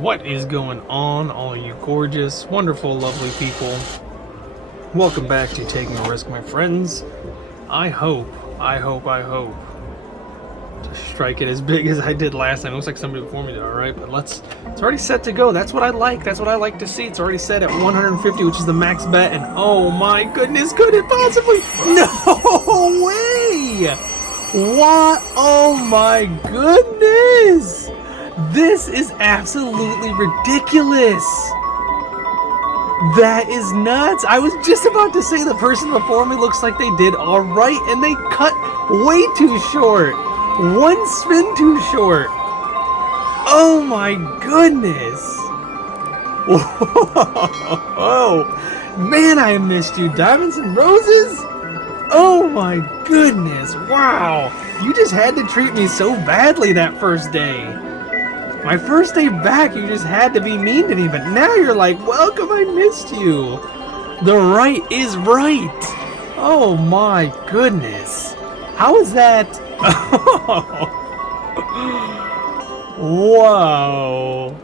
What is going on, all you gorgeous, wonderful, lovely people? Welcome back to Taking a Risk, my friends. I hope to strike it as big as I did last time. It looks like somebody before me did alright, but it's already set to go. That's what I like. That's what I like to see. It's already set at 150, which is the max bet, and oh my goodness, could it possibly? No way! What? Oh my goodness! This is absolutely ridiculous. That is nuts. I was just about to say the person before me looks like they did all right, and they cut way too short. One spin too short. Oh my goodness. Whoa. Man, I missed you. Diamonds and Roses? Oh my goodness. Wow. You just had to treat me so badly that first day. My first day back, you just had to be mean to me, but now you're like, welcome, I missed you. The right is right. Oh my goodness. How is that? Whoa.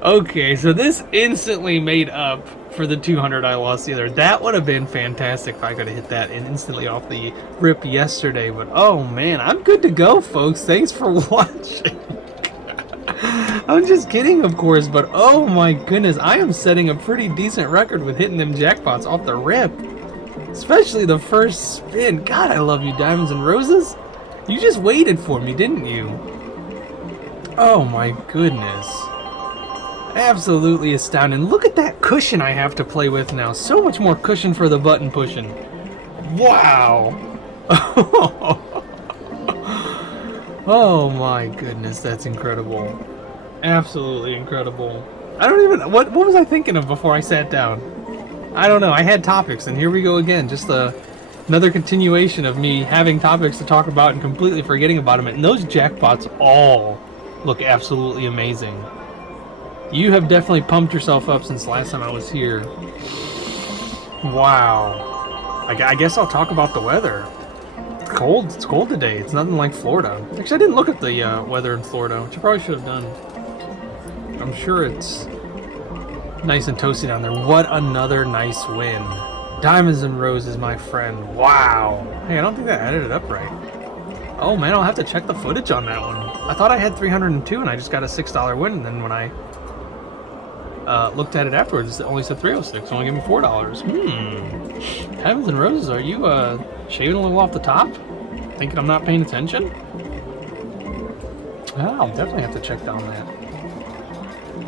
Okay, so this instantly made up for the 200 I lost the other. That would have been fantastic if I could have hit that instantly off the rip yesterday, but oh man, I'm good to go, folks. Thanks for watching. I'm just kidding, of course, but oh my goodness, I am setting a pretty decent record with hitting them jackpots off the rip. Especially the first spin. God, I love you, Diamonds and Roses. You just waited for me, didn't you? Oh my goodness. Absolutely astounding. Look at that cushion I have to play with now. So much more cushion for the button pushing. Wow. Oh my goodness, that's incredible. Absolutely incredible. I don't even, what was I thinking of before I sat down? I don't know, I had topics, and here we go again. Just another continuation of me having topics to talk about and completely forgetting about them. And those jackpots all look absolutely amazing. You have definitely pumped yourself up since last time I was here. Wow. I guess I'll talk about the weather. It's cold. It's cold today. It's nothing like Florida. Actually, I didn't look at the weather in Florida, which I probably should have done. I'm sure it's nice and toasty down there. What another nice win. Diamonds and Roses, my friend. Wow. Hey, I don't think that added it up right. Oh man, I'll have to check the footage on that one. I thought I had 302 and I just got a $6 win, and then when I looked at it afterwards, it only said 306. Only gave me $4. Diamonds and Roses, are you shaving a little off the top? Thinking I'm not paying attention? Oh, I'll definitely have to check down that.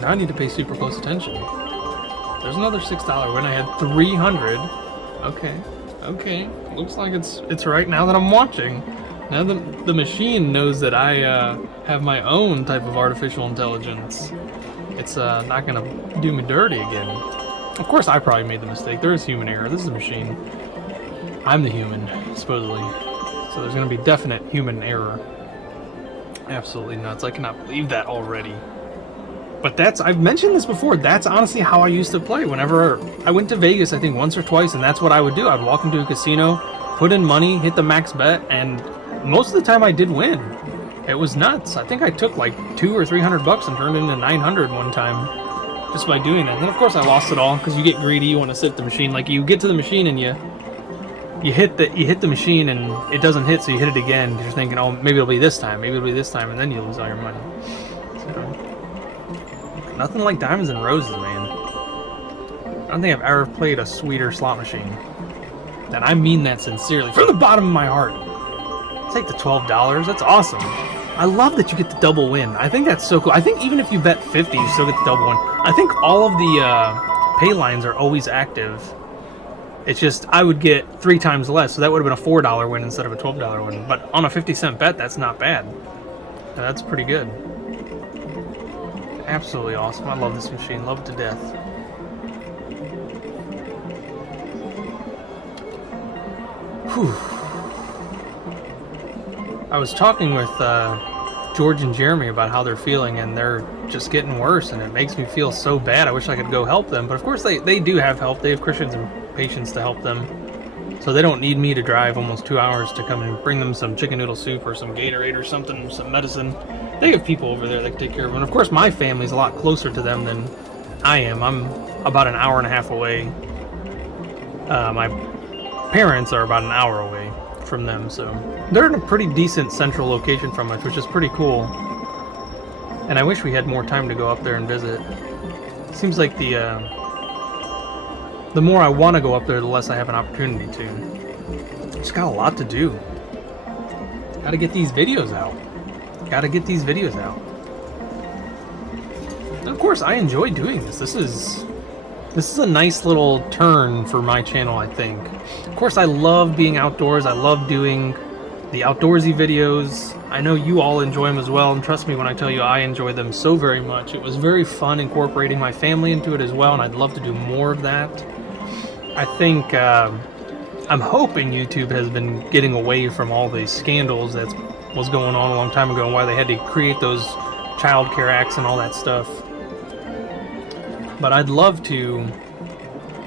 Now I need to pay super close attention. There's another $6 win. I had 300. Okay. Looks like it's right now that I'm watching. Now the machine knows that I have my own type of artificial intelligence. It's not gonna do me dirty again. Of course, I probably made the mistake. There is human error. This is a machine. I'm the human, supposedly. So there's gonna be definite human error. Absolutely nuts. I cannot believe that already. But I've mentioned this before, that's honestly how I used to play. Whenever I went to Vegas, I think once or twice, and that's what I would do. I'd walk into a casino, put in money, hit the max bet, and most of the time I did win. It was nuts. I think I took like $200 or $300 and turned it into 900 one time just by doing that. And then of course I lost it all because you get greedy. You want to sit at the machine. Like you get to the machine and you hit the machine and it doesn't hit, so you hit it again. You're thinking, oh, maybe it'll be this time. Maybe it'll be this time, and then you lose all your money. So, nothing like Diamonds and Roses, man. I don't think I've ever played a sweeter slot machine. And I mean that sincerely, from the bottom of my heart. Take the $12. That's awesome. I love that you get the double win. I think that's so cool. I think even if you bet 50, you still get the double win. I think all of the pay lines are always active. It's just I would get 3 times less, so that would have been a $4 win instead of a $12 win. But on a 50-cent bet, that's not bad. That's pretty good. Absolutely awesome. I love this machine. Love it to death. Whew. I was talking with George and Jeremy about how they're feeling, and they're just getting worse, and it makes me feel so bad. I wish I could go help them, but of course they do have help. They have Christians and patients to help them. So they don't need me to drive almost 2 hours to come and bring them some chicken noodle soup or some Gatorade or something, some medicine. They have people over there that can take care of them. And of course, my family's a lot closer to them than I am. I'm about an hour and a half away. My parents are about an hour away from them, so they're in a pretty decent central location from us, which is pretty cool. And I wish we had more time to go up there and visit. Seems like the more I want to go up there, the less I have an opportunity to. Just got a lot to do. Got to get these videos out. Got to get these videos out. And of course, I enjoy doing this. This is a nice little turn for my channel, I think. Of course, I love being outdoors. I love doing the outdoorsy videos. I know you all enjoy them as well, and trust me when I tell you I enjoy them so very much. It was very fun incorporating my family into it as well, and I'd love to do more of that. I think, I'm hoping YouTube has been getting away from all the scandals that was going on a long time ago and why they had to create those child care acts and all that stuff. But I'd love to,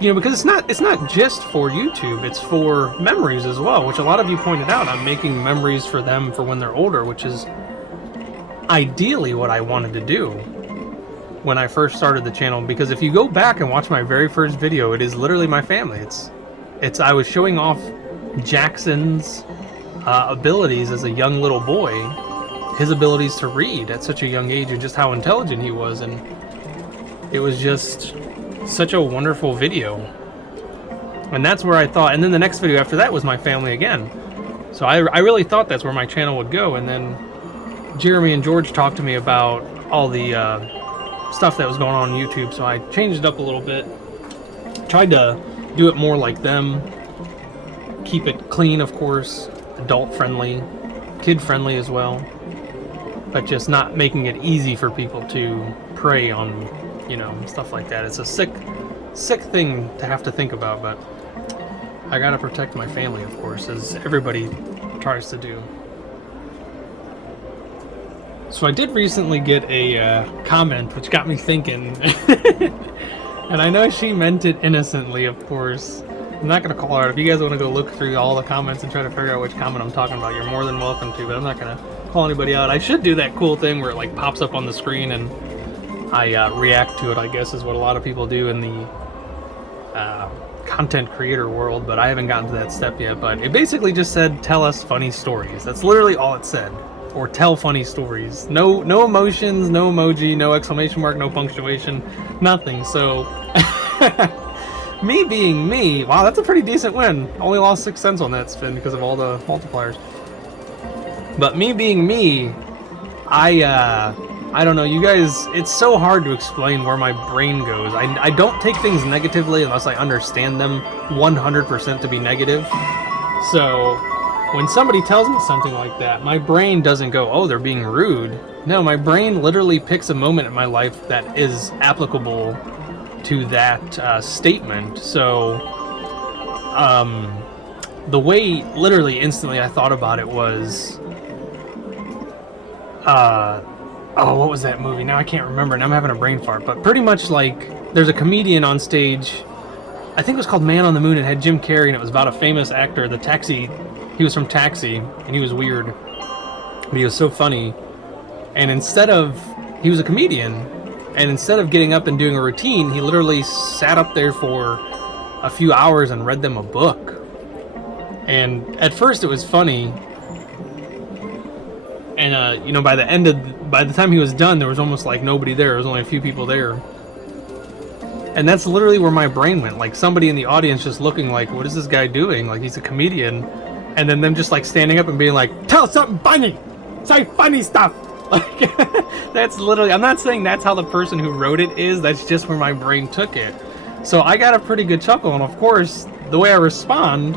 because it's not just for YouTube, it's for memories as well, which a lot of you pointed out. I'm making memories for them for when they're older, which is ideally what I wanted to do when I first started the channel, because if you go back and watch my very first video, it is literally my family. It's I was showing off Jackson's abilities as a young little boy, his abilities to read at such a young age and just how intelligent he was, and it was just such a wonderful video. And that's where I thought, and then the next video after that was my family again. So I really thought that's where my channel would go, and then Jeremy and George talked to me about all the stuff that was going on YouTube, so I changed it up a little bit. Tried to do it more like them. Keep it clean, of course, adult friendly, kid friendly as well, but just not making it easy for people to prey on, stuff like that. It's a sick thing to have to think about, but I gotta protect my family, of course, as everybody tries to do. So I did recently get a comment which got me thinking, and I know she meant it innocently, of course. I'm not going to call her out. If you guys want to go look through all the comments and try to figure out which comment I'm talking about, you're more than welcome to, but I'm not going to call anybody out. I should do that cool thing where it like pops up on the screen and I react to it, I guess is what a lot of people do in the content creator world, but I haven't gotten to that step yet. But it basically just said, tell us funny stories. That's literally all it said. Or tell funny stories. No emotions, no emoji, no exclamation mark, no punctuation, nothing. So, me being me, wow, that's a pretty decent win. Only lost 6 cents on that spin because of all the multipliers. But me being me, I don't know, you guys, it's so hard to explain where my brain goes. I don't take things negatively unless I understand them 100% to be negative. So when somebody tells me something like that, my brain doesn't go, oh, they're being rude. No, my brain literally picks a moment in my life that is applicable to that statement. So the way literally instantly I thought about it was, oh, what was that movie? Now I can't remember, and I'm having a brain fart. But pretty much like, there's a comedian on stage, I think it was called Man on the Moon. It had Jim Carrey, and it was about a famous actor, he was from Taxi, and he was weird, but he was so funny. And he was a comedian, and instead of getting up and doing a routine, he literally sat up there for a few hours and read them a book. And at first it was funny, and by the time he was done, there was almost like nobody there. There was only a few people there. And that's literally where my brain went. Like somebody in the audience just looking like, what is this guy doing? Like he's a comedian. And then them just like standing up and being like, tell something funny! Say funny stuff! Like, that's literally, I'm not saying that's how the person who wrote it is, that's just where my brain took it. So I got a pretty good chuckle, and of course, the way I respond,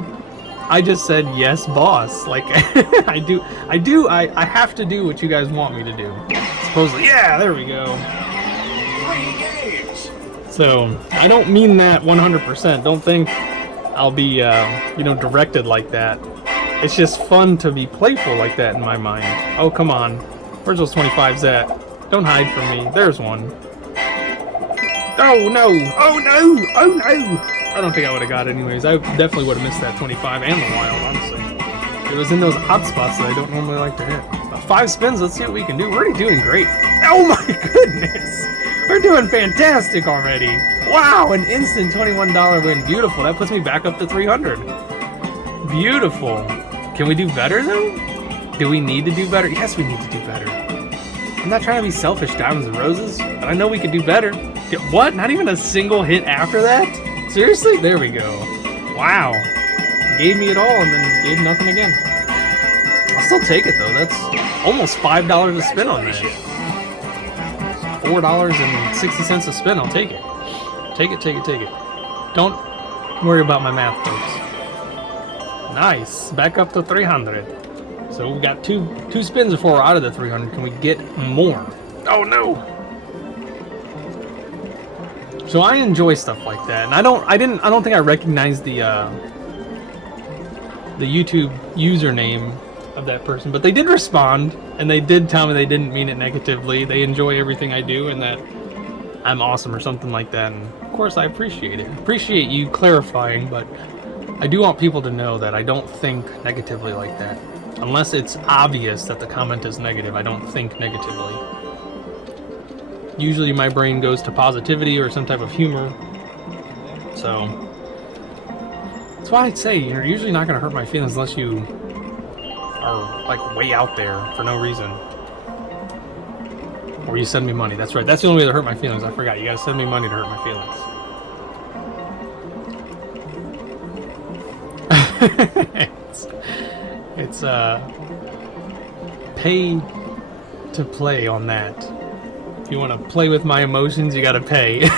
I just said, yes, boss. Like, I have to do what you guys want me to do. Supposedly, yeah, there we go. So, I don't mean that 100%. Don't think I'll be, directed like that. It's just fun to be playful like that in my mind. Oh, come on. Where's those 25s at? Don't hide from me. There's one. Oh, no. Oh, no. Oh, no. I don't think I would have got it anyways. I definitely would have missed that 25 and the wild, honestly. It was in those hot spots that I don't normally like to hit. 5 spins, let's see what we can do. We're already doing great. Oh my goodness! We're doing fantastic already. Wow, an instant $21 win. Beautiful. That puts me back up to 300. Beautiful. Can we do better though? Do we need to do better? Yes, we need to do better. I'm not trying to be selfish, Diamonds and Roses, but I know we could do better. What? Not even a single hit after that? Seriously? There we go. Wow. Gave me it all and then gave nothing again. I'll still take it though. That's almost $5 a spin on that. $4.60 a spin. I'll take it. Take it, take it, take it. Don't worry about my math, folks. Nice. Back up to 300. So we got two spins before we're out of the 300. Can we get more? Oh no! So I enjoy stuff like that, and I don't think I recognized the YouTube username of that person, but they did respond, and they did tell me they didn't mean it negatively. They enjoy everything I do, and that I'm awesome or something like that. And of course, I appreciate it. Appreciate you clarifying, but I do want people to know that I don't think negatively like that. Unless it's obvious that the comment is negative, I don't think negatively. Usually my brain goes to positivity or some type of humor. So that's why I'd say you're usually not going to hurt my feelings unless you are like way out there for no reason. Or you send me money. That's right. That's the only way to hurt my feelings. I forgot. You guys send me money to hurt my feelings. It's pay to play on that. If you want to play with my emotions, you gotta pay.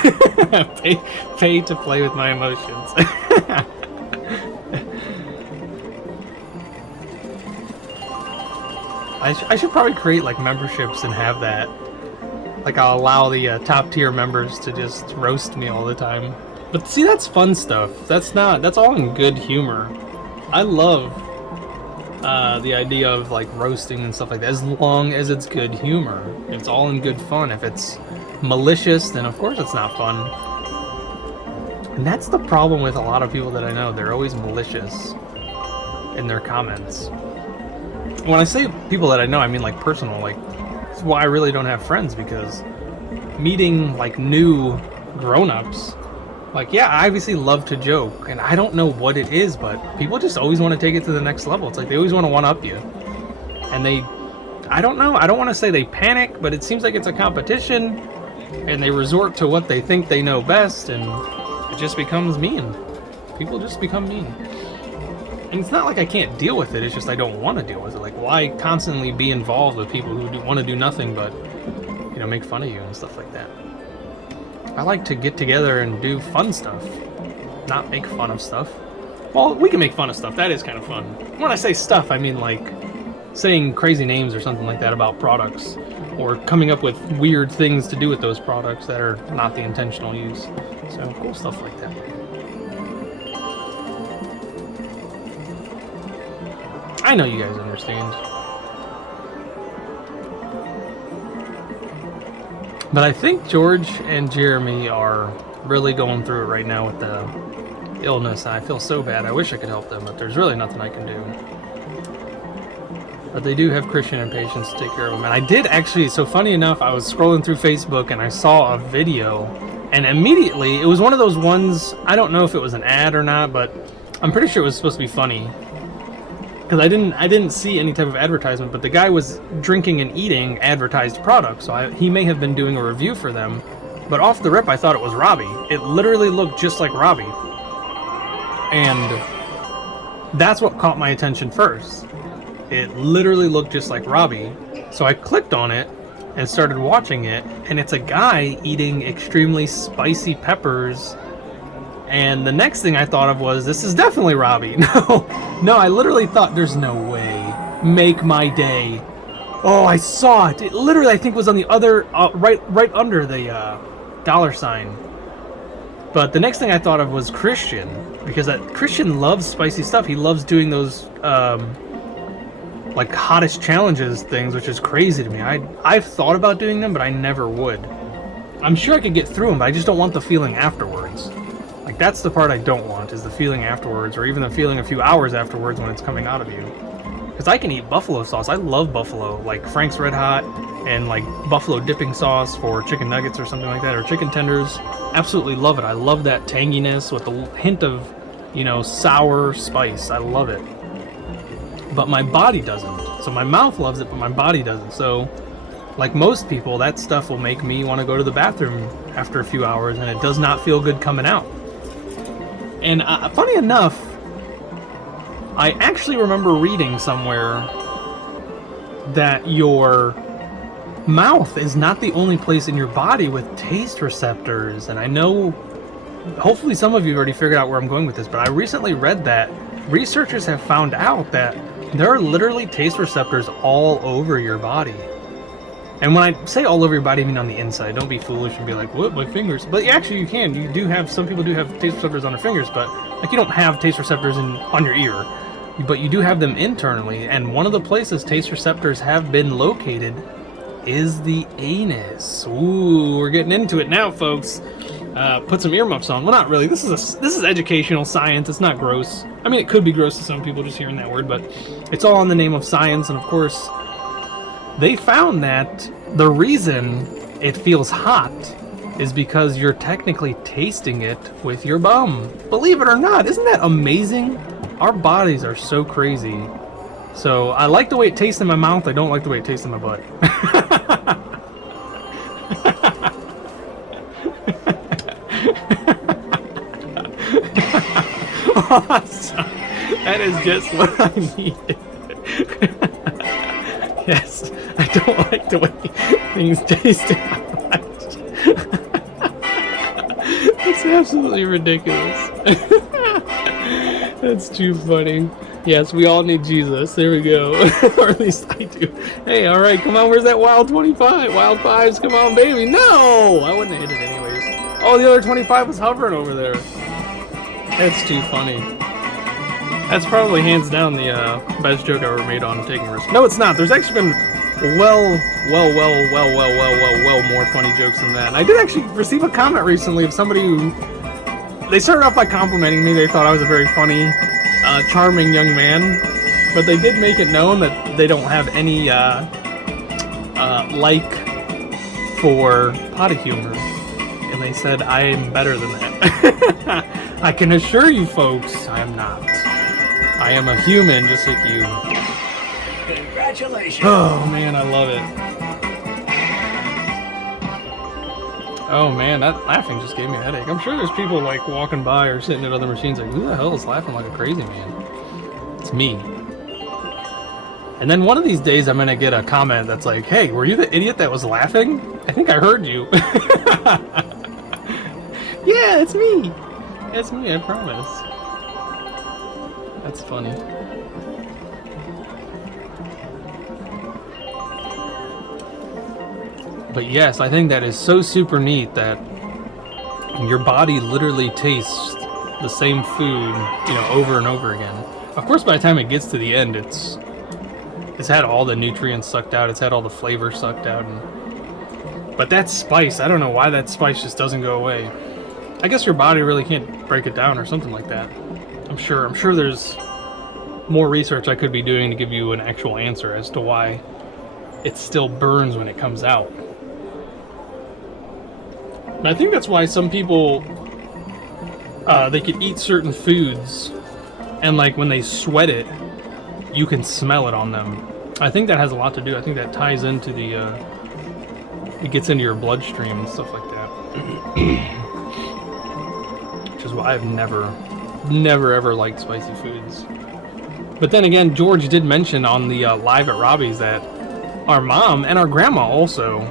pay to play with my emotions. I should probably create like memberships and have that. Like I'll allow the top tier members to just roast me all the time. But see, that's fun stuff. That's all in good humor. I love the idea of like roasting and stuff like that, as long as it's good humor. It's all in good fun. If it's malicious, then of course it's not fun. And that's the problem with a lot of people that I know. They're always malicious in their comments. When I say people that I know, I mean like personal. Like, that's why I really don't have friends, because meeting like new grown-ups, like, yeah, I obviously love to joke, and I don't know what it is, but people just always want to take it to the next level. It's like they always want to one-up you. And I don't know, I don't want to say they panic, but it seems like it's a competition, and they resort to what they think they know best, and it just becomes mean. People just become mean. And it's not like I can't deal with it, it's just I don't want to deal with it. Like, why constantly be involved with people who want to do nothing but, you know, make fun of you and stuff like that? I like to get together and do fun stuff, not make fun of stuff. Well, we can make fun of stuff. That is kind of fun. When I say stuff, I mean like saying crazy names or something like that about products, or coming up with weird things to do with those products that are not the intentional use. So cool stuff like that. I know you guys understand. But I think George and Jeremy are really going through it right now with the illness. I feel so bad. I wish I could help them, but there's really nothing I can do. But they do have Christian and patience to take care of them. And I did actually, so funny enough, I was scrolling through Facebook and I saw a video, and immediately, it was one of those ones, I don't know if it was an ad or not, but I'm pretty sure it was supposed to be funny. Because I didn't see any type of advertisement, but the guy was drinking and eating advertised products, so he may have been doing a review for them. But off the rip, I thought it was Robbie. It literally looked just like Robbie. And that's what caught my attention first. It literally looked just like Robbie. So I clicked on it and started watching it, and it's a guy eating extremely spicy peppers. And the next thing I thought of was, this is definitely Robbie. No, I literally thought, there's no way. Make my day. Oh, I saw it. It literally, I think, was on the other, right under the dollar sign. But the next thing I thought of was Christian, because Christian loves spicy stuff. He loves doing those, like, hottest challenges things, which is crazy to me. I've thought about doing them, but I never would. I'm sure I could get through them, but I just don't want the feeling afterwards. Like, that's the part I don't want, is the feeling afterwards, or even the feeling a few hours afterwards when it's coming out of you. Because I can eat buffalo sauce. I love buffalo, like Frank's Red Hot, and like buffalo dipping sauce for chicken nuggets or something like that, or chicken tenders. Absolutely love it. I love that tanginess with a hint of, you know, sour spice. I love it. But my body doesn't. So my mouth loves it, but my body doesn't. So, like most people, that stuff will make me want to go to the bathroom after a few hours, and it does not feel good coming out. And funny enough, I actually remember reading somewhere that your mouth is not the only place in your body with taste receptors. And I know, hopefully some of you have already figured out where I'm going with this, but I recently read that researchers have found out that there are literally taste receptors all over your body. And when I say all over your body, I mean on the inside. Don't be foolish and be like, what, my fingers? But actually you can. You do have, some people do have taste receptors on their fingers, but like you don't have taste receptors on your ear. But you do have them internally, and one of the places taste receptors have been located is the anus. Ooh, we're getting into it now, folks. Put some earmuffs on. Well, not really. This is educational science. It's not gross. I mean, it could be gross to some people just hearing that word, but it's all in the name of science. And of course, they found that the reason it feels hot is because you're technically tasting it with your bum. Believe it or not, isn't that amazing? Our bodies are so crazy. So I like the way it tastes in my mouth. I don't like the way it tastes in my butt. Awesome. That is just what I needed. Yes, I don't like the way things taste in my mouth. It's absolutely ridiculous. That's too funny. Yes, we all need Jesus. There we go. Or at least I do. Hey, all right, come on. Where's that wild 25? Wild fives, come on, baby. No! I wouldn't have hit it anyways. Oh, the other 25 was hovering over there. That's too funny. That's probably hands down the best joke I ever made on Taking A Rizk. No, it's not. There's actually been well more funny jokes than that. And I did actually receive a comment recently of somebody who, they started off by complimenting me. They thought I was a very funny, charming young man, but they did make it known that they don't have any like for potty humor, and they said I am better than that. I can assure you folks, I am not. I am a human just like you. Congratulations. Oh man, I love it. Oh man, that laughing just gave me a headache. I'm sure there's people like walking by or sitting at other machines like, who the hell is laughing like a crazy man? It's me. And then one of these days I'm gonna get a comment that's like, hey, were you the idiot that was laughing? I think I heard you. Yeah, it's me. It's me, I promise. That's funny. But yes, I think that is so super neat that your body literally tastes the same food, you know, over and over again. Of course, by the time it gets to the end, it's had all the nutrients sucked out, it's had all the flavor sucked out, but that spice, I don't know why that spice just doesn't go away. I guess your body really can't break it down or something like that. I'm sure there's more research I could be doing to give you an actual answer as to why it still burns when it comes out. And I think that's why some people, they could eat certain foods, and like when they sweat it, you can smell it on them. I think that has a lot to do. I think that ties into the, it gets into your bloodstream and stuff like that. Which is why I've never ever liked spicy foods. But then again, George did mention on the Live at Robbie's that our mom and our grandma also,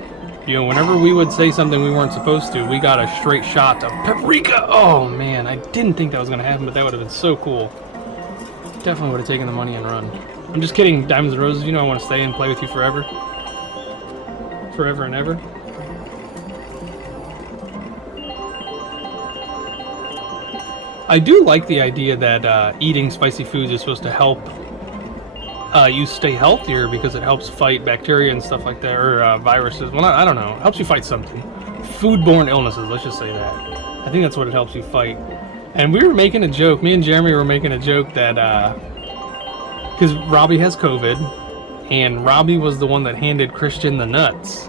you know, whenever we would say something we weren't supposed to, we got a straight shot of paprika. Oh man, I didn't think that was gonna happen, but that would have been so cool. Definitely would have taken the money and run. I'm just kidding, Diamonds and Roses. You know I want to stay and play with you forever. Forever and ever. I do like the idea that eating spicy foods is supposed to help you stay healthier because it helps fight bacteria and stuff like that, or viruses. Well, I don't know. It helps you fight something. Foodborne illnesses, let's just say that. I think that's what it helps you fight. And we were making a joke. Me and Jeremy were making a joke that because Robbie has COVID, and Robbie was the one that handed Christian the nuts.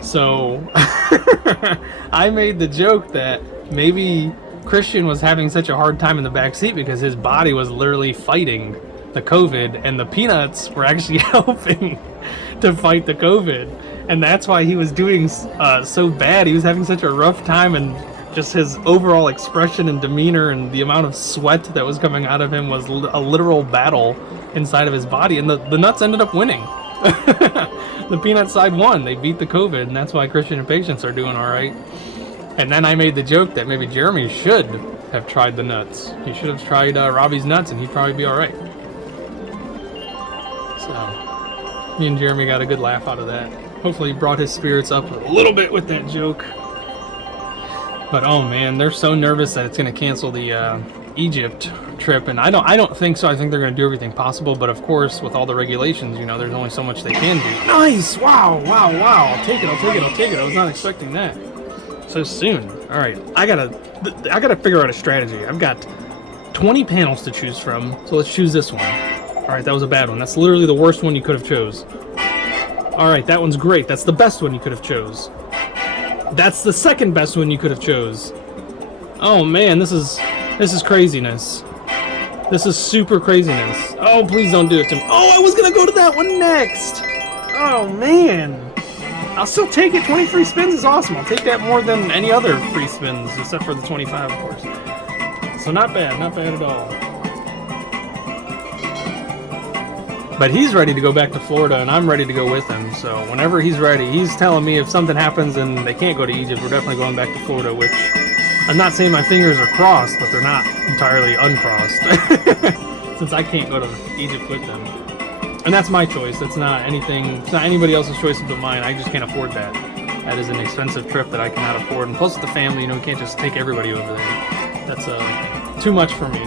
So I made the joke that maybe Christian was having such a hard time in the back seat because his body was literally fighting the COVID, and the peanuts were actually helping to fight the COVID, and that's why he was doing so bad. He was having such a rough time, and just his overall expression and demeanor and the amount of sweat that was coming out of him was a literal battle inside of his body, and the nuts ended up winning. The peanut side won. They beat the COVID, and that's why Christian and Patience are doing all right. And then I made the joke that maybe Jeremy should have tried the nuts. He should have tried Robbie's nuts, and he'd probably be all right. So me and Jeremy got a good laugh out of that. Hopefully brought his spirits up a little bit with that joke. But oh man, they're so nervous that it's going to cancel the Egypt trip, and I don't think so. I think they're going to do everything possible, but of course, with all the regulations, you know, there's only so much they can do. Nice! Wow! I'll take it. I was not expecting that so soon. All right, I gotta figure out a strategy. I've got 20 panels to choose from, so let's choose this one. All right, that was a bad one. That's literally the worst one you could have chose. All right, that one's great. That's the best one you could have chose. That's the second best one you could have chose. Oh man, this is craziness. This is super craziness. Oh, please don't do it to me. Oh, I was gonna go to that one next. Oh man. I'll still take it. 20 free spins is awesome. I'll take that more than any other free spins, except for the 25, of course. So not bad at all. But he's ready to go back to Florida, and I'm ready to go with him. So whenever he's ready, he's telling me if something happens and they can't go to Egypt, we're definitely going back to Florida, which I'm not saying my fingers are crossed, but they're not entirely uncrossed. Since I can't go to Egypt with them. And that's my choice. It's not anybody else's choice but mine. I just can't afford that. That is an expensive trip that I cannot afford. And plus with the family, you know, we can't just take everybody over there. That's too much for me.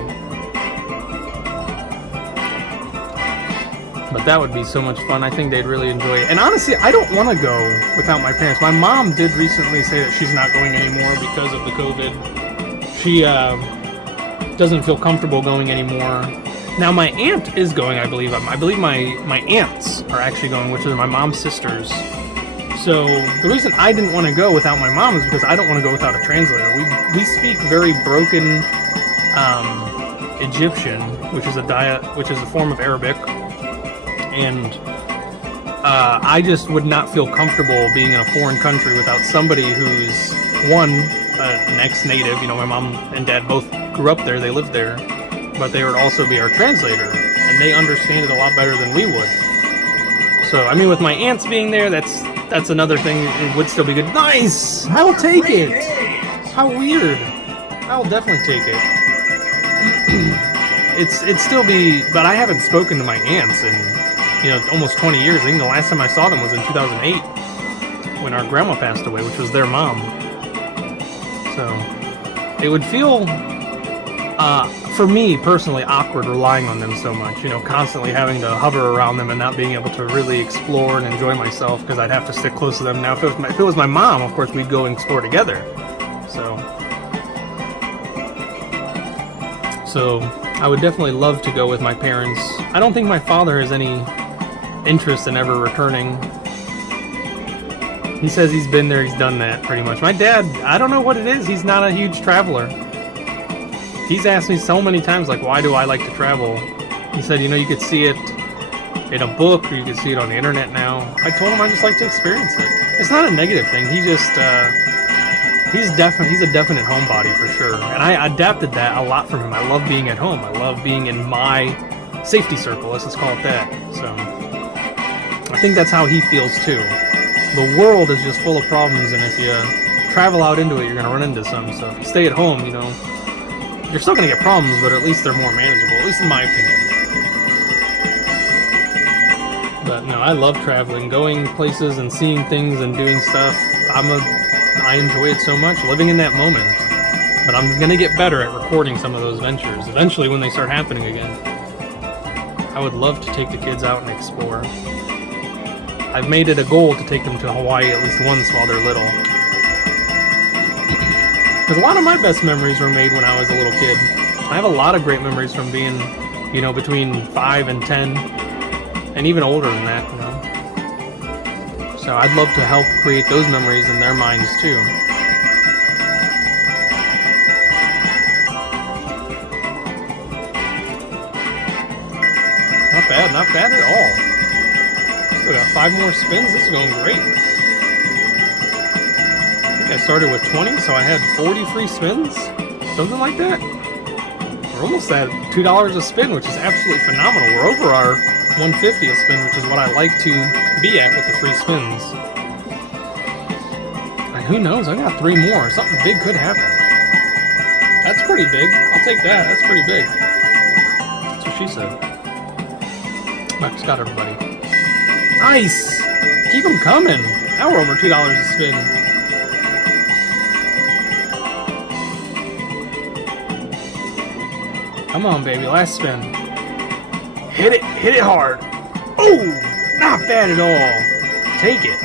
But that would be so much fun. I think they'd really enjoy it. And honestly, I don't want to go without my parents. My mom did recently say that she's not going anymore because of the COVID. She doesn't feel comfortable going anymore. Now my aunt is going, I believe. I believe my aunts are actually going, which are my mom's sisters. So the reason I didn't want to go without my mom is because I don't want to go without a translator. We speak very broken Egyptian, which is a form of Arabic. And I just would not feel comfortable being in a foreign country without somebody who's, one, an ex-native. You know, my mom and dad both grew up there, they lived there, but they would also be our translator, and they understand it a lot better than we would. So, I mean, with my aunts being there, that's another thing. It would still be good. Nice! I'll take it! How weird. I'll definitely take it. It'd still be, but I haven't spoken to my aunts in, you know, almost 20 years. I think the last time I saw them was in 2008 when our grandma passed away, which was their mom. So it would feel, for me personally, awkward relying on them so much, you know, constantly having to hover around them and not being able to really explore and enjoy myself because I'd have to stick close to them. Now, if it was my mom, of course, we'd go and explore together. So I would definitely love to go with my parents. I don't think my father has any interest in ever returning. He says he's been there, he's done that pretty much. My dad, I don't know what it is. He's not a huge traveler. He's asked me so many times, like, why do I like to travel? He said, you know, you could see it in a book or you could see it on the internet now. I told him I just like to experience it. It's not a negative thing. He just, he's a definite homebody for sure. And I adapted that a lot from him. I love being at home. I love being in my safety circle, let's just call it that. So I think that's how he feels too. The world is just full of problems, and if you travel out into it, you're going to run into some. So if you stay at home, you know, you're still going to get problems, but at least they're more manageable, at least in my opinion. But no, I love traveling, going places and seeing things and doing stuff. I enjoy it so much, living in that moment. But I'm going to get better at recording some of those ventures, eventually when they start happening again. I would love to take the kids out and explore. I've made it a goal to take them to Hawaii at least once while they're little. Because a lot of my best memories were made when I was a little kid. I have a lot of great memories from being, you know, between 5 and 10, and even older than that, you know. So I'd love to help create those memories in their minds too. Not bad at all. Still got 5 more spins. This is going great. I think I started with 20, so I had 40 free spins, something like that. We're almost at $2 a spin, which is absolutely phenomenal. We're over our 150 a spin, which is what I like to be at with the free spins. And who knows? I got 3 more. Something big could happen. That's pretty big. I'll take that. That's pretty big. That's what she said. Max got everybody. Nice! Keep them coming. Now we're over $2 a spin. Come on, baby. Last spin. Hit it hard. Oh, not bad at all. Take it.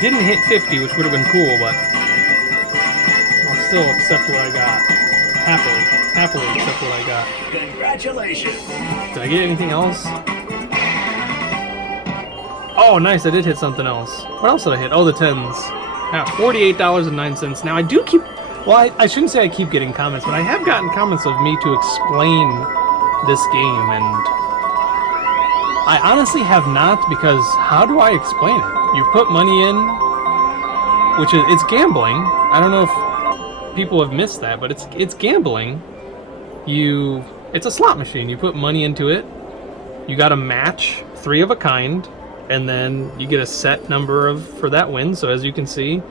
Didn't hit 50, which would have been cool, but I'll still accept what I got. Happily accept what I got. Congratulations. Did I get anything else? Oh, nice. I did hit something else. What else did I hit? Oh, the 10s. Yeah, $48.09. Now, I do keep... Well, I shouldn't say I keep getting comments, but I have gotten comments of me to explain this game, and I honestly have not, because how do I explain it? You put money in, which is... It's gambling. I don't know if people have missed that, but it's gambling. It's a slot machine. You put money into it. You got to match 3 of a kind, and then you get a set number for that win. So as you can see,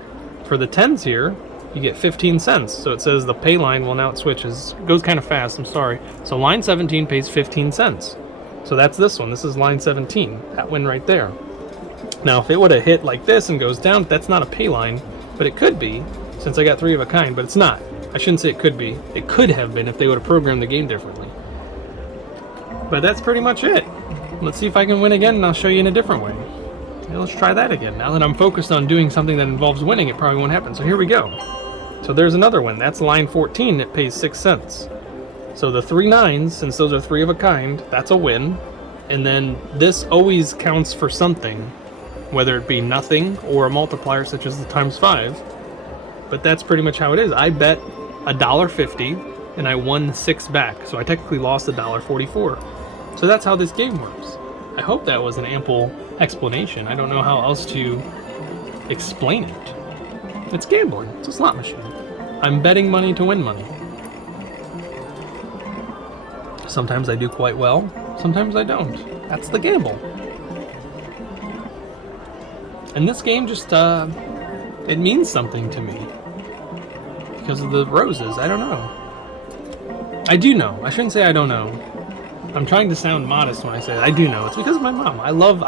for the 10s here, you get 15 cents. So it says the pay line, well, now it switches. It goes kind of fast, I'm sorry. So line 17 pays 15 cents. So that's this one. This is line 17. That win right there. Now, if it would have hit like this and goes down, that's not a pay line, but it could be, since I got 3 of a kind, but it's not. I shouldn't say it could be. It could have been if they would have programmed the game differently. But that's pretty much it. Let's see if I can win again, and I'll show you in a different way. Yeah, let's try that again. Now that I'm focused on doing something that involves winning, it probably won't happen. So here we go. So there's another one. That's line 14. It pays 6 cents. So the 3 9s, since those are 3 of a kind, that's a win. And then this always counts for something, whether it be nothing or a multiplier such as the times 5. But that's pretty much how it is. I bet $1.50 and I won 6 back. So I technically lost $1.44. So that's how this game works. I hope that was an ample explanation. I don't know how else to explain it. It's gambling. It's a slot machine. I'm betting money to win money. Sometimes I do quite well. Sometimes I don't. That's the gamble. And this game just, it means something to me. Because of the roses. I don't know. I do know. I shouldn't say I don't know. I'm trying to sound modest when I say that. I do know. It's because of my mom. I love,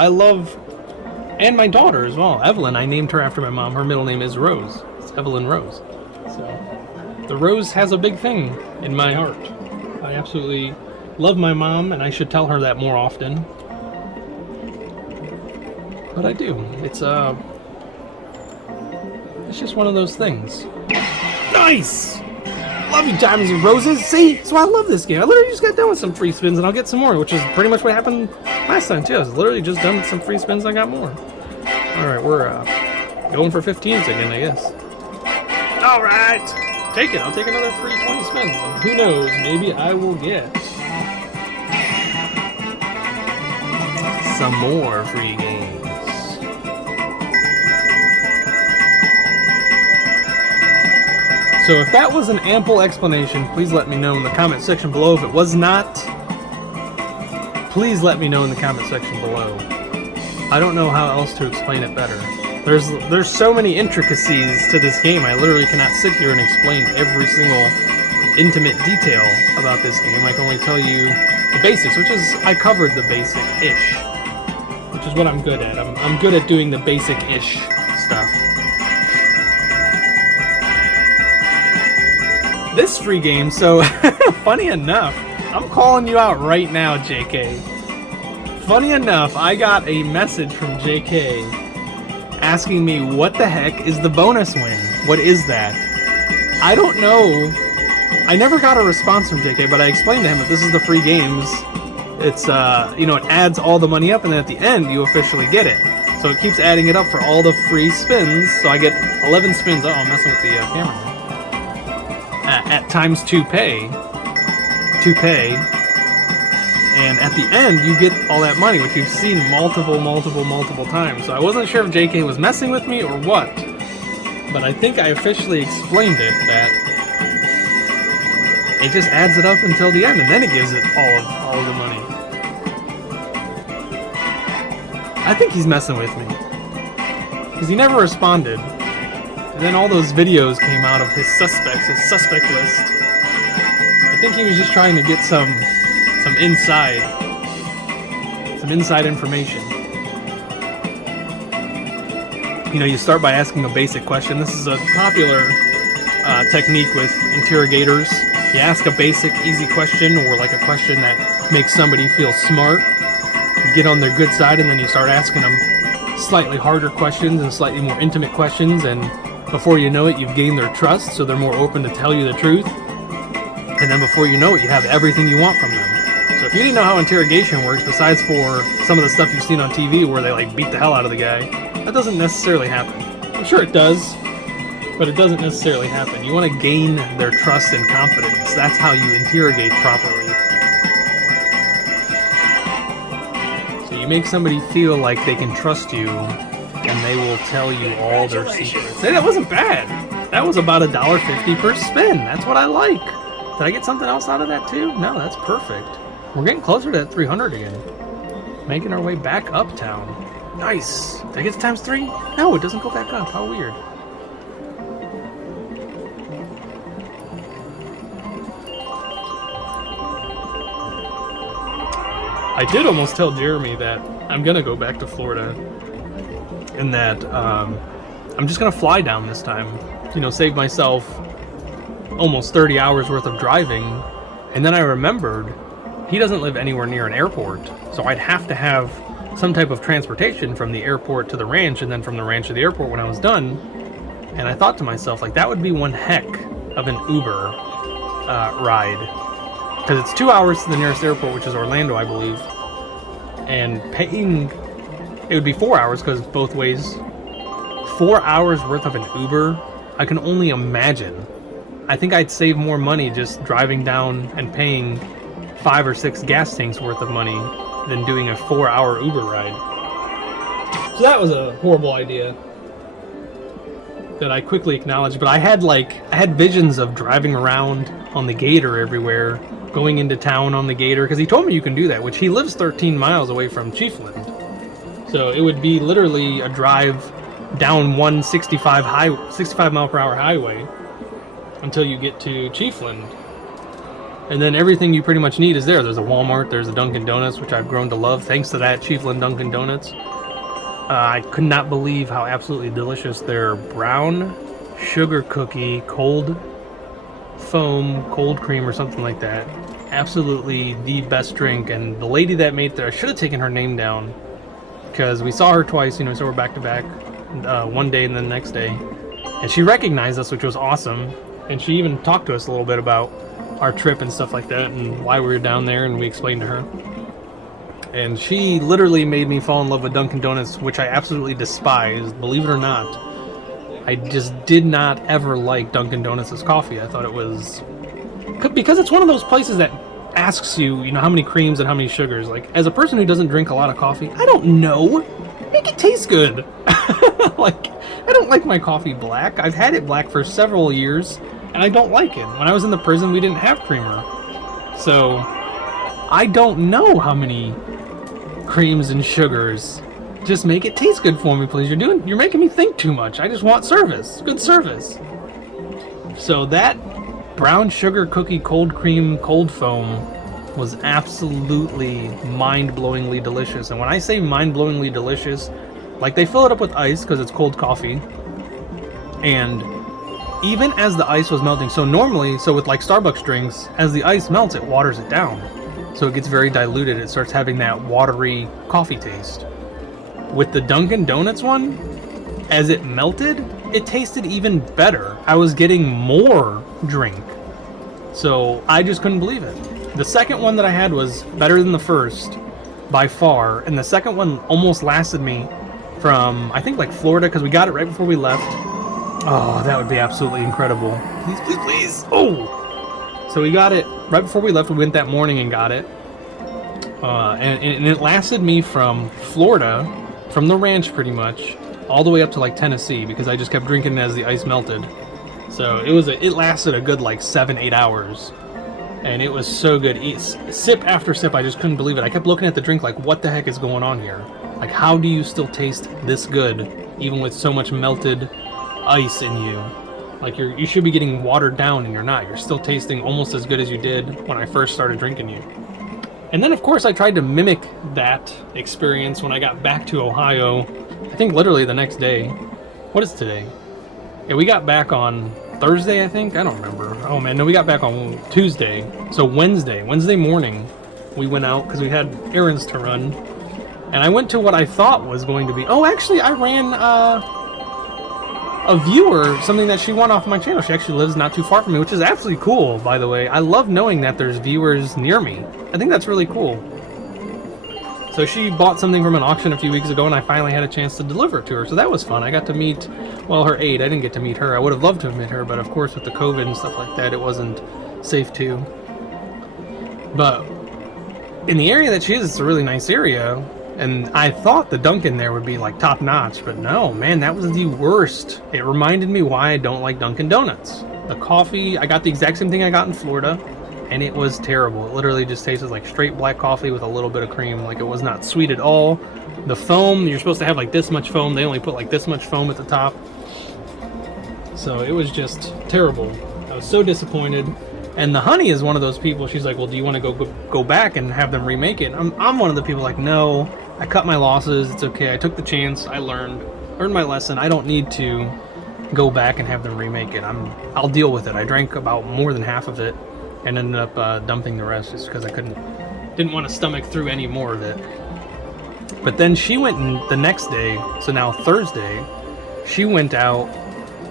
and my daughter as well. Evelyn, I named her after my mom. Her middle name is Rose. It's Evelyn Rose. So, the rose has a big thing in my heart. I absolutely love my mom, and I should tell her that more often. But I do. It's just one of those things. Nice! Love you, diamonds and roses. See? So I love this game. I literally just got done with some free spins, and I'll get some more, which is pretty much what happened last time, too. I was literally just done with some free spins, and I got more. Alright, we're going for 15s again, I guess. Alright! Take it. I'll take another free 20 spins. And who knows? Maybe I will get some more free games. So if that was an ample explanation, please let me know in the comment section below. If it was not, please let me know in the comment section below. I don't know how else to explain it better. There's so many intricacies to this game. I literally cannot sit here and explain every single intimate detail about this game. I can only tell you the basics, which is, I covered the basic-ish, which is what I'm good at. I'm good at doing the basic-ish stuff. This free game, so funny enough, I'm calling you out right now, JK. Funny enough, I got a message from JK asking me what the heck is the bonus win? What is that? I don't know. I never got a response from JK, but I explained to him that this is the free games. It's, you know, it adds all the money up, and then at the end, you officially get it. So it keeps adding it up for all the free spins. So I get 11 spins. Oh, I'm messing with the camera. At times 2 pay. And at the end, you get all that money, which you've seen multiple times. So I wasn't sure if JK was messing with me or what. But I think I officially explained it, that it just adds it up until the end, and then it gives it all of the money. I think he's messing with me, because he never responded. And then all those videos came out of his suspects, his suspect list. I think he was just trying to get some inside information. You know, you start by asking a basic question. This is a popular technique with interrogators. You ask a basic, easy question, or like a question that makes somebody feel smart, you get on their good side, and then you start asking them slightly harder questions and slightly more intimate questions, and before you know it, you've gained their trust, so they're more open to tell you the truth. And then before you know it, you have everything you want from them. So if you didn't know how interrogation works, besides for some of the stuff you've seen on TV where they like beat the hell out of the guy, that doesn't necessarily happen. I'm sure it does, but it doesn't necessarily happen. You want to gain their trust and confidence. That's how you interrogate properly. So you make somebody feel like they can trust you, and they will tell you all their secrets. Hey, that wasn't bad. That was about $1.50 per spin. That's what I like. Did I get something else out of that too? No, that's perfect. We're getting closer to that 300 again. Making our way back uptown. Nice. Did I get to times 3? No, it doesn't go back up. How weird. I did almost tell Jeremy that I'm gonna go back to Florida, and that I'm just gonna fly down this time. You know, save myself almost 30 hours worth of driving. And then I remembered he doesn't live anywhere near an airport, so I'd have to have some type of transportation from the airport to the ranch, and then from the ranch to the airport when I was done. And I thought to myself, like, that would be one heck of an Uber ride, because it's 2 hours to the nearest airport, which is Orlando, I believe, and paying, it would be 4 hours because both ways. 4 hours worth of an Uber, I can only imagine. I think I'd save more money just driving down and paying 5 or 6 gas tanks worth of money than doing a 4-hour Uber ride. So that was a horrible idea that I quickly acknowledged, but I had visions of driving around on the Gator everywhere, going into town on the Gator, because he told me you can do that, which he lives 13 miles away from Chiefland. So it would be literally a drive down 65 mile per hour highway until you get to Chiefland. And then everything you pretty much need is there. There's a Walmart, there's a Dunkin Donuts, which I've grown to love thanks to that Chiefland Dunkin Donuts. I could not believe how absolutely delicious their brown sugar cookie, cold foam, cold cream or something like that. Absolutely the best drink. And the lady that made there, I should have taken her name down, because we saw her twice, you know, so we're back to back, one day and then the next day. And she recognized us, which was awesome. And she even talked to us a little bit about our trip and stuff like that, and why we were down there, and we explained to her. And she literally made me fall in love with Dunkin Donuts, which I absolutely despise, believe it or not. I just did not ever like Dunkin Donuts' coffee. I thought it was, because it's one of those places that asks you, you know, how many creams and how many sugars. Like, as a person who doesn't drink a lot of coffee, I don't know. Make it taste good. Like, I don't like my coffee black. I've had it black for several years, and I don't like it. When I was in the prison, we didn't have creamer. So, I don't know how many creams and sugars. Just make it taste good for me, please. You're making me think too much. I just want service. Good service. So that brown sugar cookie cold cream cold foam was absolutely mind-blowingly delicious. And when I say mind-blowingly delicious, like, they fill it up with ice because it's cold coffee. And even as the ice was melting, so with like Starbucks drinks, as the ice melts, it waters it down. So it gets very diluted. It starts having that watery coffee taste. With the Dunkin Donuts one, as it melted, it tasted even better. I was getting more drink. So I just couldn't believe it. The second one that I had was better than the first by far, and the second one almost lasted me from, I think, like Florida, because we got it right before we left. Oh, that would be absolutely incredible. Please, please, please. Oh! So we got it right before we left. We went that morning and got it. And it lasted me from Florida, from the ranch pretty much, all the way up to like Tennessee, because I just kept drinking it as the ice melted. So it lasted a good like 7-8 hours. And it was so good. Sip after sip, I just couldn't believe it. I kept looking at the drink like, what the heck is going on here? Like, how do you still taste this good, even with so much melted ice in you? Like, you should be getting watered down, and you're not. You're still tasting almost as good as you did when I first started drinking you. And then, of course, I tried to mimic that experience when I got back to Ohio. I think literally the next day. What is today? Yeah, we got back on Thursday, I think? I don't remember. Oh, man, no, we got back on Tuesday. So Wednesday morning, we went out because we had errands to run. And I went to what I thought was going to be... Oh, actually, I ran a viewer, something that she won off my channel. She actually lives not too far from me, which is absolutely cool, by the way. I love knowing that there's viewers near me. I think that's really cool. So she bought something from an auction a few weeks ago, and I finally had a chance to deliver it to her. So that was fun. I got to meet, well, her aide. I didn't get to meet her. I would have loved to have met her, but of course with the COVID and stuff like that, it wasn't safe to. But in the area that she is, it's a really nice area. And I thought the Dunkin' there would be like top notch, but no, man, that was the worst. It reminded me why I don't like Dunkin' Donuts. The coffee, I got the exact same thing I got in Florida, and it was terrible. It literally just tasted like straight black coffee with a little bit of cream. Like, it was not sweet at all. The foam, you're supposed to have like this much foam. They only put like this much foam at the top. So it was just terrible. I was so disappointed. And the honey is one of those people. She's like, well, do you want to go back and have them remake it? I'm one of the people like, no, I cut my losses. It's okay. I took the chance. I learned my lesson. I don't need to go back and have them remake it. I'll deal with it. I drank about more than half of it and ended up dumping the rest just because I didn't want to stomach through any more of it. But then she went the next day, so now Thursday, she went out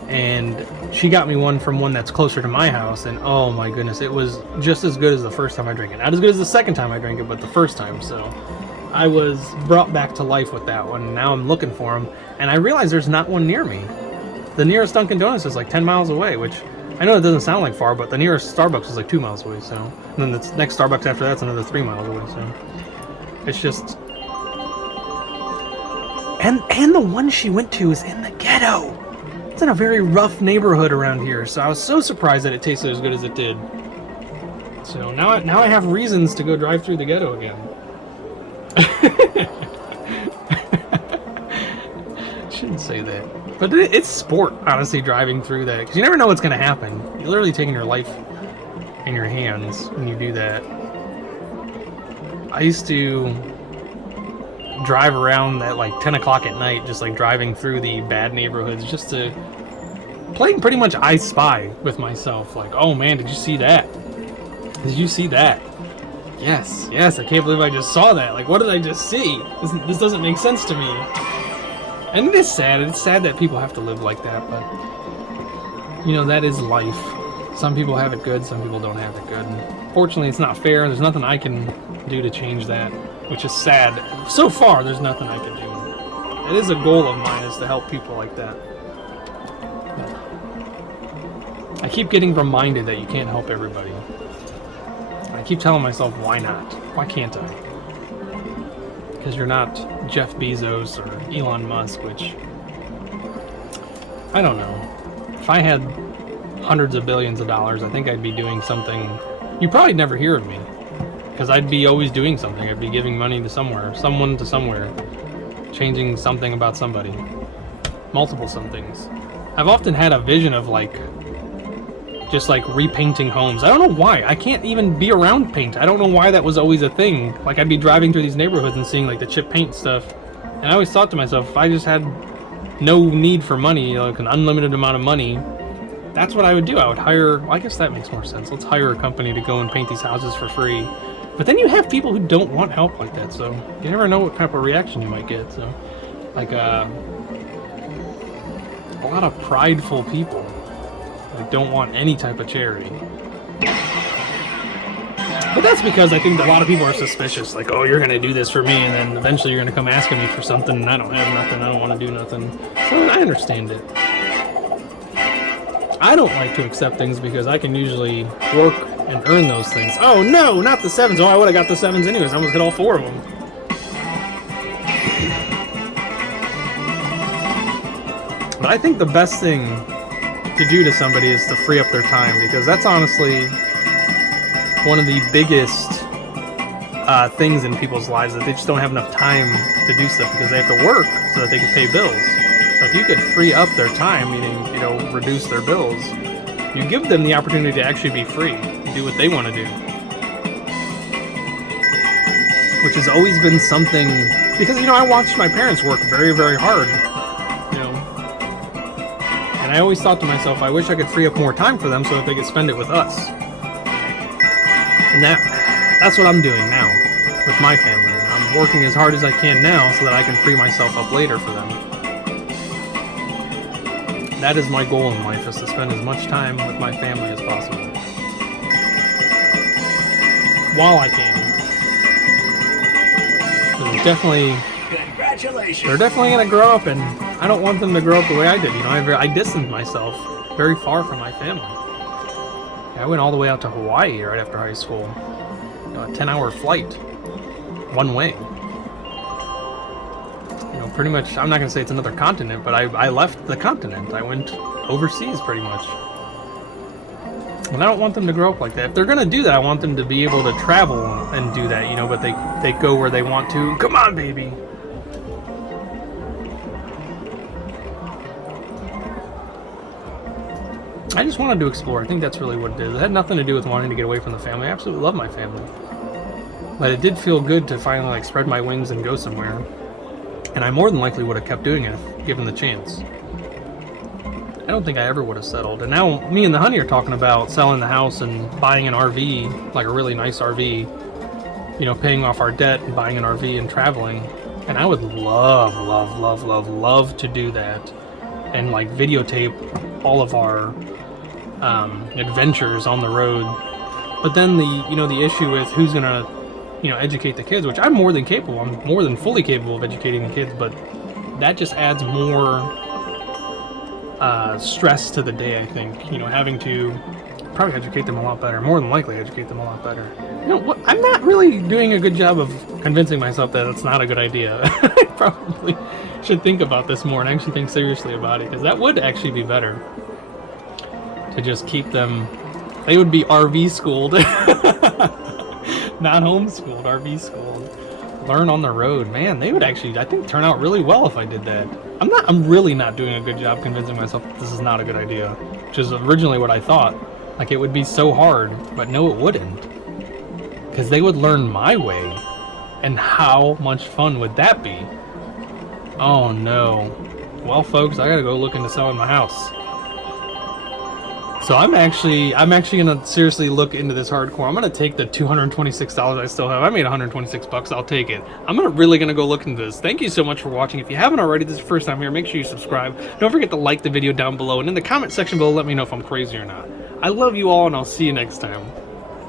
and she got me one from one that's closer to my house, and oh my goodness, it was just as good as the first time I drank it. Not as good as the second time I drank it, but the first time. So I was brought back to life with that one. Now I'm looking for them, and I realize there's not one near me. The nearest Dunkin' Donuts is like 10 miles away, which I know it doesn't sound like far, but the nearest Starbucks is like 2 miles away. So, and then the next Starbucks after that's another 3 miles away. So it's just, and the one she went to is in the ghetto. It's in a very rough neighborhood around here, so I was so surprised that it tasted as good as it did. So now I have reasons to go drive through the ghetto again. Shouldn't say that, but it's sport, honestly, driving through that, because you never know what's going to happen. You're literally taking your life in your hands when you do that. I used to drive around at like 10 o'clock at night, just like driving through the bad neighborhoods, just to playing pretty much I Spy with myself. Like, oh man, did you see that? Did you see that? Yes, I can't believe I just saw that. Like, what did I just see? This doesn't make sense to me. And it is sad. It's sad that people have to live like that, but you know, that is life. Some people have it good, some people don't have it good. And fortunately, it's not fair. There's nothing I can do to change that, which is sad. So far, there's nothing I can do. It is a goal of mine, is to help people like that. I keep getting reminded that you can't help everybody. I keep telling myself, why not? Why can't I? Because you're not Jeff Bezos or Elon Musk, which, I don't know. If I had hundreds of billions of dollars, I think I'd be doing something. You'd probably never hear of me, because I'd be always doing something. I'd be giving money to somewhere, someone to somewhere, changing something about somebody, multiple somethings. I've often had a vision of like, just like repainting homes. I don't know why. I can't even be around paint. I don't know why that was always a thing. Like, I'd be driving through these neighborhoods and seeing like the chip paint stuff, and I always thought to myself, if I just had no need for money, like an unlimited amount of money, that's what I would do. I would hire, well, I guess that makes more sense. Let's hire a company to go and paint these houses for free. But then you have people who don't want help like that, so you never know what type of reaction you might get. So, like, lot of prideful people that don't want any type of charity. But that's because I think a lot of people are suspicious, like, oh, you're going to do this for me, and then eventually you're going to come asking me for something, and I don't have nothing, I don't want to do nothing. So I understand it. I don't like to accept things because I can usually work and earn those things. Oh no, not the 7s. Oh, I would have got the 7s anyways. I almost hit all 4 of them. But I think the best thing to do to somebody is to free up their time, because that's honestly one of the biggest things in people's lives, that they just don't have enough time to do stuff because they have to work so that they can pay bills. So if you could free up their time, meaning, you know, reduce their bills, you give them the opportunity to actually be free, do what they want to do. Which has always been something, because, you know, I watched my parents work very, very hard, you know, and I always thought to myself, I wish I could free up more time for them so that they could spend it with us. And that's what I'm doing now with my family. I'm working as hard as I can now so that I can free myself up later for them. That is my goal in life, is to spend as much time with my family as possible. While I can. They're definitely going to grow up, and I don't want them to grow up the way I did. You know, I distanced myself very far from my family. I went all the way out to Hawaii right after high school. You know, a 10-hour flight, one way. You know, pretty much, I'm not going to say it's another continent, but I left the continent. I went overseas pretty much. And I don't want them to grow up like that. If they're going to do that, I want them to be able to travel and do that, you know, but they go where they want to. Come on, baby! I just wanted to explore. I think that's really what it is. It had nothing to do with wanting to get away from the family. I absolutely love my family. But it did feel good to finally, like, spread my wings and go somewhere. And I more than likely would have kept doing it if given the chance. I don't think I ever would have settled. And now me and the honey are talking about selling the house and buying an RV, like a really nice RV. You know, paying off our debt and buying an RV and traveling. And I would love, love, love, love, love to do that. And, like, videotape all of our adventures on the road. But then the issue with who's gonna, you know, educate the kids, which I'm more than capable. I'm more than fully capable of educating the kids, but that just adds more stress to the day, I think. You know, having to probably educate them a lot better, more than likely educate them a lot better. You know what? I'm not really doing a good job of convincing myself that it's not a good idea. I probably should think about this more and actually think seriously about it, because that would actually be better. To just keep them, they would be RV schooled, not homeschooled, RV schooled. Learn on the road, man. They would actually, I think, turn out really well if I did that. I'm really not doing a good job convincing myself that this is not a good idea, which is originally what I thought. Like, it would be so hard, but no, it wouldn't, because they would learn my way, and how much fun would that be? Oh no. Well, folks, I gotta go look into selling my house. So I'm actually gonna seriously look into this hardcore. I'm gonna take the $226 I still have. I made $126. I'll take it. I'm really gonna go look into this. Thank you so much for watching. If you haven't already, this is your first time here, make sure you subscribe. Don't forget to like the video down below, and in the comment section below, let me know if I'm crazy or not. I love you all, and I'll see you next time.